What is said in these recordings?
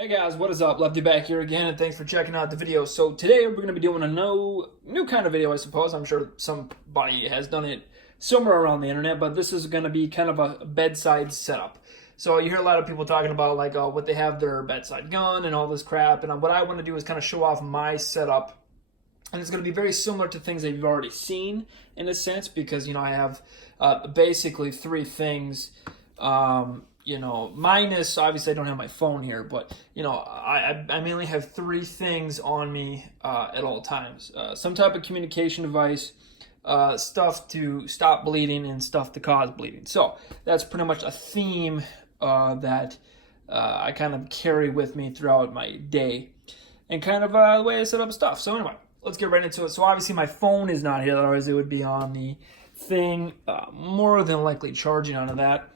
Hey guys, what is up? Lefty back here again, and thanks for checking out the video. So today we're going to be doing a new kind of video, I suppose. I'm sure somebody has done it somewhere around the internet, but this is going to be kind of a bedside setup. So you hear a lot of people talking about like what they have their bedside gun and all this crap, and what I want to do is kind of show off my setup. And it's going to be very similar to things that you've already seen in a sense, because I have basically three things. Minus, obviously I don't have my phone here, but I mainly have three things on me at all times. Some type of communication device, stuff to stop bleeding, and stuff to cause bleeding. So that's pretty much a theme that I kind of carry with me throughout my day, and kind of the way I set up stuff. So anyway, let's get right into it. So obviously my phone is not here, otherwise it would be on the thing, more than likely charging onto that.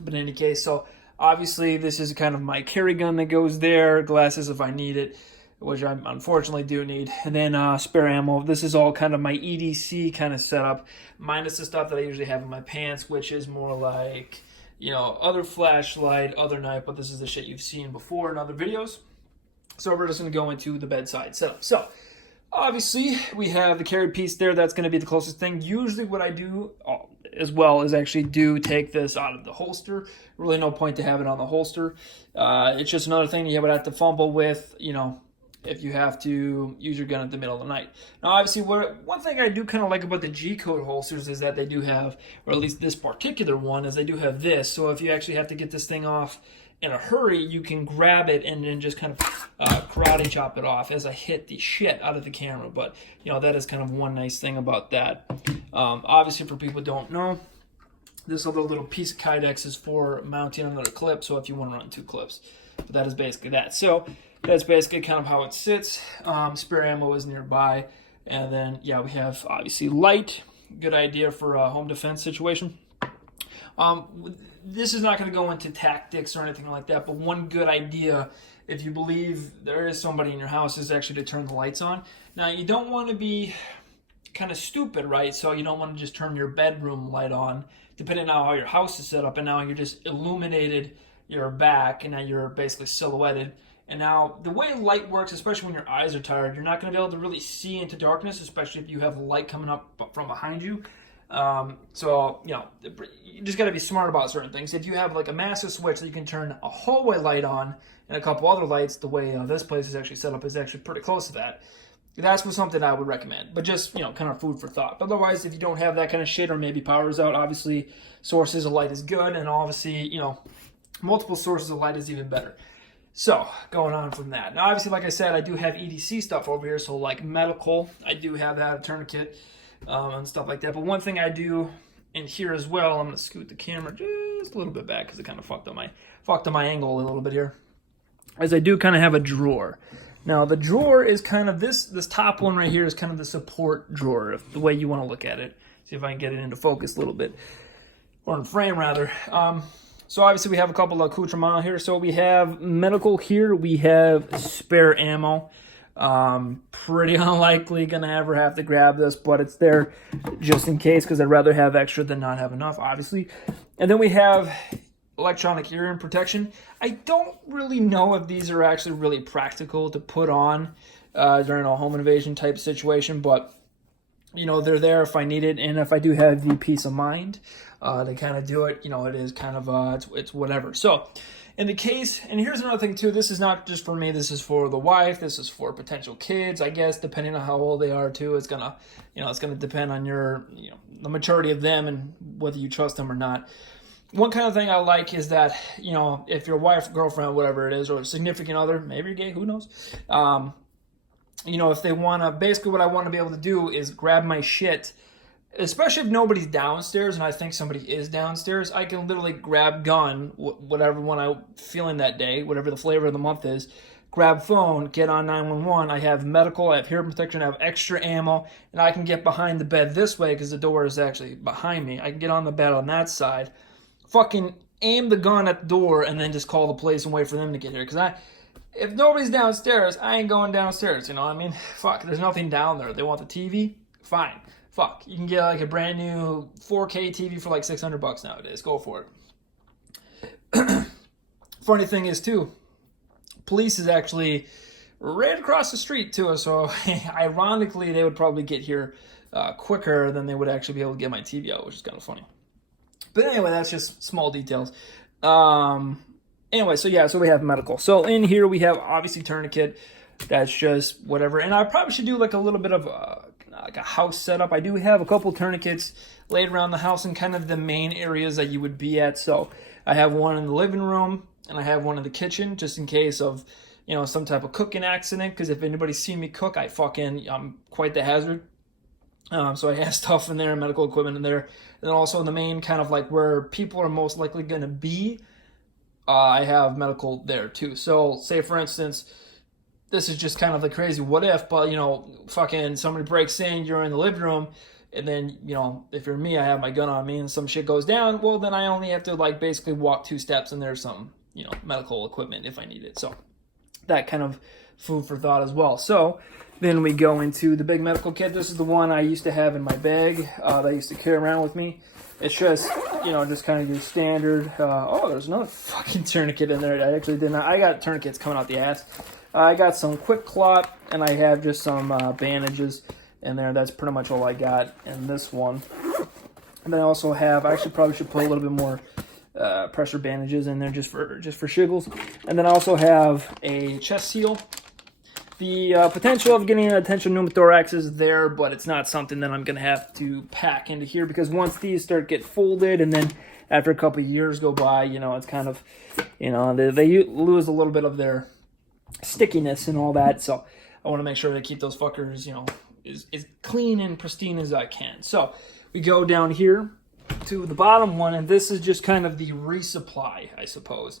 But in any case, so obviously this is kind of my carry gun that goes there, glasses if I need it, which I unfortunately do need, and then spare ammo. This is all kind of my EDC kind of setup, minus the stuff that I usually have in my pants, which is more like, other flashlight, other knife, but this is the shit you've seen before in other videos. So we're just going to go into the bedside setup. So obviously we have the carry piece there. That's going to be the closest thing. Usually what I do as well is actually take this out of the holster. Really no point to have it on the holster. It's just another thing you would have to fumble with, if you have to use your gun at the middle of the night. Now obviously one thing I do kind of like about the G-code holsters is that they do have, or at least this particular one, is they do have this. So if you actually have to get this thing off in a hurry, you can grab it and then just kind of karate chop it off as I hit the shit out of the camera. But that is kind of one nice thing about that. Obviously, for people who don't know, this other little piece of Kydex is for mounting another clip, so if you want to run two clips. But that is basically that. So that's basically kind of how it sits. Spare ammo is nearby, and then we have obviously light. Good idea for a home defense situation. This is not going to go into tactics or anything like that, but one good idea, if you believe there is somebody in your house, is actually to turn the lights on. Now, you don't want to be kind of stupid, right? So you don't want to just turn your bedroom light on, depending on how your house is set up, and now you're just illuminated your back, and now you're basically silhouetted. And now, the way light works, especially when your eyes are tired, you're not going to be able to really see into darkness, especially if you have light coming up from behind you. So you just got to be smart about certain things. If you have like a massive switch that you can turn a hallway light on and a couple other lights, the way this place is actually set up is actually pretty close to that. That's something I would recommend, but just, kind of food for thought. But otherwise, if you don't have that kind of shit, or maybe power's out, obviously sources of light is good, and obviously, multiple sources of light is even better. So, going on from that. Now, obviously, like I said, I do have EDC stuff over here, so like medical, I do have that, a tourniquet, and stuff like that. But one thing I do in here as well, I'm going to scoot the camera just a little bit back because it kind of fucked up my angle a little bit here, as I do kind of have a drawer. Now, the drawer is kind of this top one right here is kind of the support drawer, the way you want to look at it. See if I can get it into focus a little bit, or in frame rather. So obviously we have a couple of accoutrements here. So we have medical here. We have spare ammo. Pretty unlikely gonna ever have to grab this, but it's there just in case, because I'd rather have extra than not have enough, obviously. And then we have electronic hearing protection. I don't really know if these are actually really practical to put on during a home invasion type situation, but they're there if I need it, and if I do have the peace of mind to kind of do it, it is kind of it's whatever. So in the case, and here's another thing too, this is not just for me, this is for the wife, this is for potential kids, I guess, depending on how old they are too. It's gonna it's gonna depend on your the maturity of them and whether you trust them or not. One kind of thing I like is that, if your wife, girlfriend, whatever it is, or a significant other, maybe you're gay, who knows, if they want to, basically what I want to be able to do is grab my shit, especially if nobody's downstairs and I think somebody is downstairs, I can literally grab gun, whatever one I'm feeling that day, whatever the flavor of the month is, grab phone, get on 911, I have medical, I have hearing protection, I have extra ammo, and I can get behind the bed this way because the door is actually behind me. I can get on the bed on that side, fucking aim the gun at the door, and then just call the police and wait for them to get here. Because if nobody's downstairs, I ain't going downstairs, Fuck, there's nothing down there. They want the TV? Fine. Fuck, you can get like a brand new 4K TV for like $600 nowadays. Go for it. Funny thing is too, Police is actually right across the street too, so ironically they would probably get here quicker than they would actually be able to get my TV out, which is kind of funny. But anyway, that's just small details. Anyway, so yeah, so we have medical. So in here we have obviously tourniquet. That's just whatever. And I probably should do like a little bit of like a house setup. I do have a couple tourniquets laid around the house in kind of the main areas that you would be at. So I have one in the living room and I have one in the kitchen just in case of, you know, some type of cooking accident. Because if anybody's seen me cook, I'm quite the hazard. So I have stuff in there, medical equipment in there. And then also in the main kind of like where people are most likely going to be, I have medical there too. So say for instance, this is just kind of the crazy what if, but you know, fucking somebody breaks in, you're in the living room, and then, you know, if you're me, I have my gun on me and some shit goes down, well then I only have to like basically walk 2 steps and there's some, you know, medical equipment if I need it. So that kind of food for thought as well. So then we go into the big medical kit. This is the one I used to have in my bag that I used to carry around with me. It's just, you know, just kind of your standard. Oh, there's another fucking tourniquet in there. I actually didn't. I got tourniquets coming out the ass. I got some quick clot, and I have just some bandages in there. That's pretty much all I got in this one. And then I also have, I actually probably should put a little bit more pressure bandages in there just for shiggles. And then I also have a chest seal. The potential of getting an attention pneumothorax is there, but it's not something that I'm going to have to pack into here because once these start get folded and then after a couple of years go by, you know, it's kind of, you know, they lose a little bit of their stickiness and all that. So I want to make sure to keep those fuckers, you know, as clean and pristine as I can. So we go down here to the bottom one, and this is just kind of the resupply, I suppose,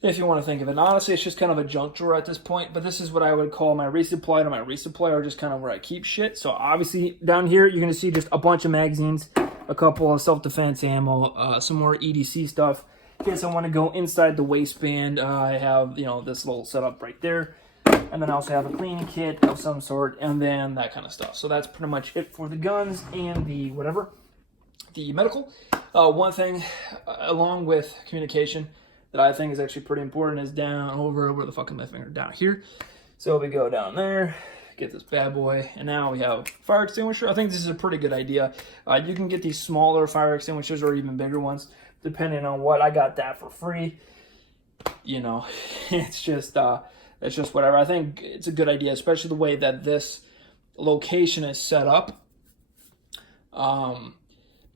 if you want to think of it. Honestly, it's just kind of a junk drawer at this point, but this is what I would call my resupply to my resupply, or just kind of where I keep shit. So obviously down here, you're going to see just a bunch of magazines, a couple of self-defense ammo, some more EDC stuff. In case I want to go inside the waistband, I have, you know, this little setup right there. And then I also have a cleaning kit of some sort, and then that kind of stuff. So that's pretty much it for the guns and the whatever, the medical. One thing, along with communication, that I think is actually pretty important is down over where the fucking left finger, down here. So we go down there, get this bad boy, and now we have fire extinguisher. I think this is a pretty good idea. You can get these smaller fire extinguishers or even bigger ones, depending on what. I got that for free. You know, it's just whatever. I think it's a good idea, especially the way that this location is set up.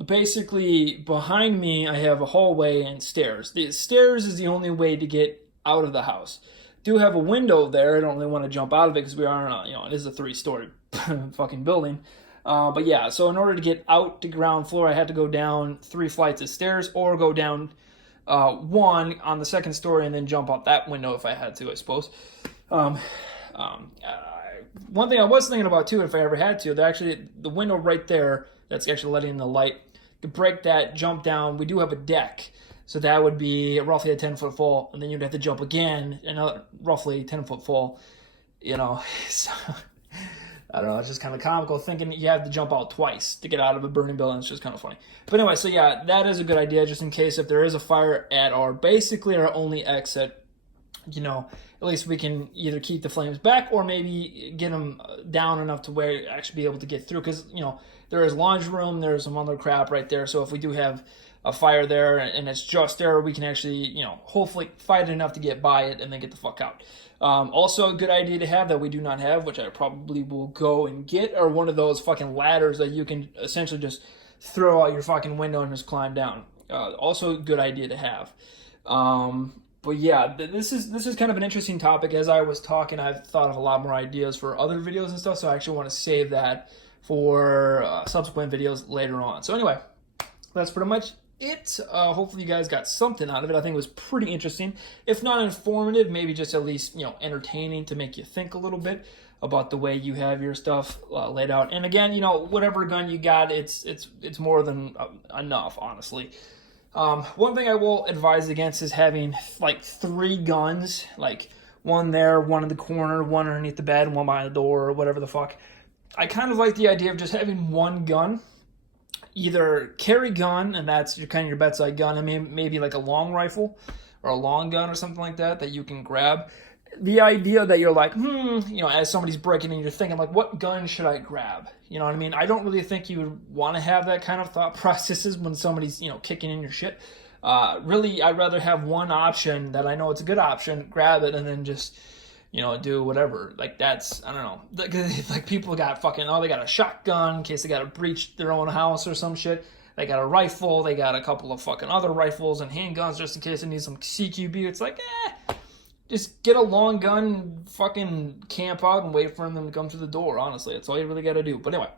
Basically, behind me, I have a hallway and stairs. The stairs is the only way to get out of the house. Do have a window there. I don't really want to jump out of it because we are on it is a 3-story fucking building. But yeah, so in order to get out to ground floor, I had to go down 3 flights of stairs or go down 1 on the 2nd story and then jump out that window if I had to, I suppose. One thing I was thinking about too, if I ever had to, the window right there that's actually letting in the light, to break that, jump down. We do have a deck, so that would be roughly a 10-foot fall, and then you'd have to jump again, another roughly 10-foot fall. You know, so I don't know. It's just kind of comical thinking you have to jump out twice to get out of a burning building. It's just kind of funny. But anyway, so yeah, that is a good idea, just in case if there is a fire at our only exit. You know, at least we can either keep the flames back or maybe get them down enough to where actually be able to get through. Because, you know, there is laundry room, there's some other crap right there. So if we do have a fire there and it's just there, we can actually, you know, hopefully fight enough to get by it and then get the fuck out. Also, a good idea to have that we do not have, which I probably will go and get, are one of those fucking ladders that you can essentially just throw out your fucking window and just climb down. Also, a good idea to have. But yeah, this is kind of an interesting topic. As I was talking, I've thought of a lot more ideas for other videos and stuff, so I actually want to save that for subsequent videos later on. So anyway, that's pretty much it. Hopefully you guys got something out of it. I think it was pretty interesting. If not informative, maybe just at least, you know, entertaining to make you think a little bit about the way you have your stuff laid out. And again, you know, whatever gun you got, it's more than enough, honestly. One thing I will advise against is having like 3 guns, like one there, one in the corner, one underneath the bed, one behind the door, or whatever the fuck. I kind of like the idea of just having one gun, either carry gun, and that's kind of your bedside gun, and maybe like a long rifle, or a long gun or something like that you can grab. The idea that you're like, as somebody's breaking in, you're thinking like, what gun should I grab? You know what I mean? I don't really think you would want to have that kind of thought processes when somebody's, kicking in your shit. Really, I'd rather have one option that I know it's a good option, grab it, and then just, do whatever. Like that's, I don't know. Like people got they got a shotgun in case they got to breach their own house or some shit. They got a rifle. They got a couple of fucking other rifles and handguns just in case they need some CQB. It's like, just get a long gun, fucking camp out and wait for them to come through the door, honestly. That's all you really got to do. But anyway,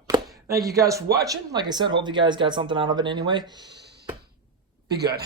thank you guys for watching. Like I said, hope you guys got something out of it anyway. Be good.